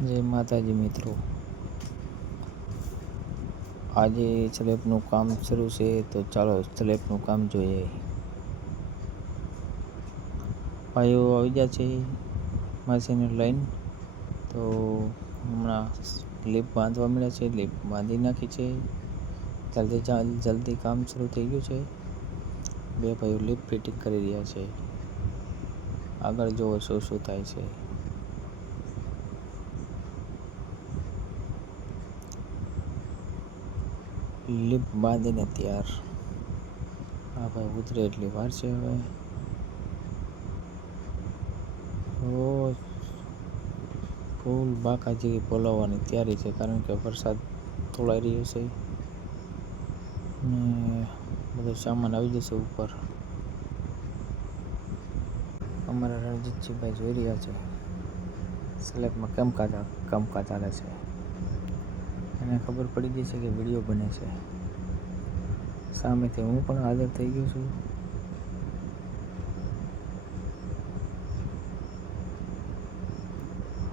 જય માતાજી મિત્રો, આજે સ્લેબનું કામ શરૂ છે તો ચાલો સ્લેબનું કામ જોઈએ. ભાઈઓ આવી ગયા છે મશીન લઈને, તો હમણાં સ્લેબ બાંધવા મળ્યા છે. સ્લેબ બાંધી નાખી છે. જલ્દી કામ શરૂ થઈ ગયું છે. બે ભાઈઓ લિફ્ટ ફિટિંગ કરી રહ્યા છે. આગળ જોવો શું થાય છે. લિફ્ટ બાંધીને તૈયાર. આ ભાઈ ઉતરે એટલી વાર છે. હવે તો ફૂલ બાકાજી બોલાવવાની તૈયારી છે, કારણ કે વરસાદ તોળાઈ રહ્યો છે ને બધો સામાન આવી જશે ઉપર. અમારા રણજીતભાઈ જોઈ રહ્યા છે સ્લેબમાં કામકાજ ચાલે છે. એને ખબર પડી ગઈ છે કે વિડીયો બને છે. સામેથી હું પણ હાજર થઈ ગયો છું.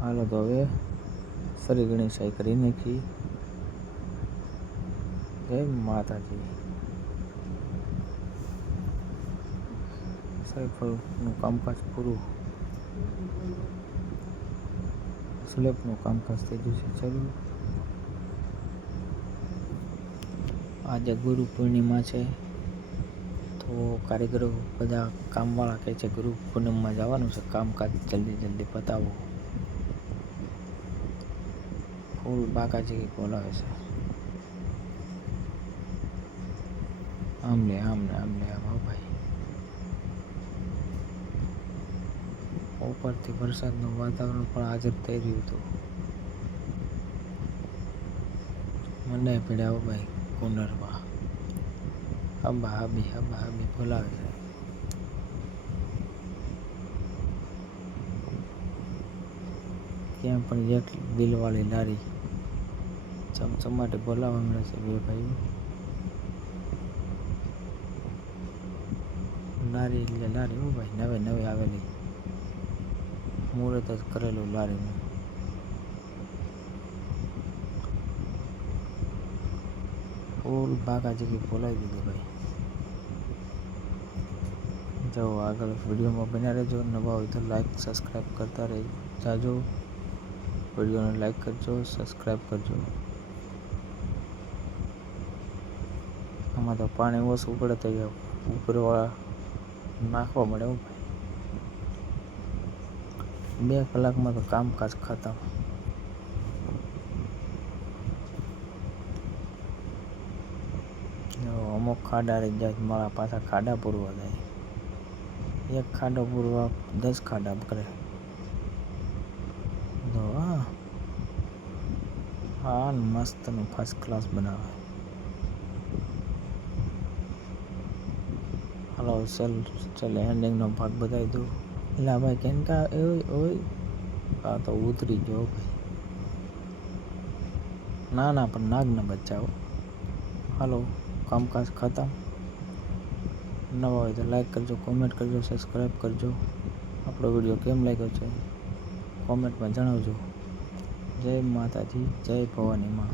હાલો તો હવે સરી ગણેશાઈ કરી નાખી. જય માતાજી. સરીફળનું કામકાજ પૂરું. સ્લેબનું કામકાજ થઈ ગયું છે. ચાલો, આજે ગુરુ પૂર્ણિમા છે, તો કારીગરો બધા કામવાળા કહે છે ગુરુ પૂર્ણિમામાં જવાનું છે, કામકાજ જલ્દી પતાવો. ફૂલ બાકાજી બોલાવે છે. આમ ભાઈ. ઉપરથી વરસાદનું વાતાવરણ પણ હાજર થઈ રહ્યું હતું. મંડાઈ પડ્યા ભાઈ કુંડરમાં. હબા હબી બોલાવે છે. ત્યાં પણ એક બિલવાળી લારી ચમચમાટી બોલાવવા મળે છે. બે ભાઈ લારી એટલે લારી હો ભાઈ, નવી આવેલી, મુહૂર્ત જ કરેલું લારીનું. ફૂલ બાકાજી બોલાવી દીધું ભાઈ. જો આગળ વિડીયોમાં બન્યા રહેજો. નવા હોય તો લાઈક સબસ્ક્રાઈબ કરતા જાજો. વિડીયોને લાઈક કરજો, સબસ્ક્રાઈબ કરજો. આમાં તો પાણી ઓછું પડે તો ઉપરવાળા નાખવા મળે ભાઈ. 2 કલાકમાં તો કામકાજ ખતમ. અમુક ખાડા રહી જાય, મારા પાછા ખાડા પૂરવા જાય. એક ખાડો પૂરવા 10 ખાડા કરે. તો હા મસ્તનું ફર્સ્ટ ક્લાસ બનાવે. હાલો ચાલ એન્ડિંગનો ભાગ બતાવી દઉં. એટલે ભાઈ કેમ કા ઓય આ તો ઉતરી ગયો ભાઈ. ના પણ નાગને બચાવો. હાલો, કામકાજ ખતમ. નવા હોય તો લાઈક કરજો, કોમેન્ટ કરજો, સબસ્ક્રાઈબ કરજો. આપણો વિડીયો કેમ લાગ્યો છે કોમેન્ટમાં જણાવજો. જય માતાજી, જય ભવાની માં.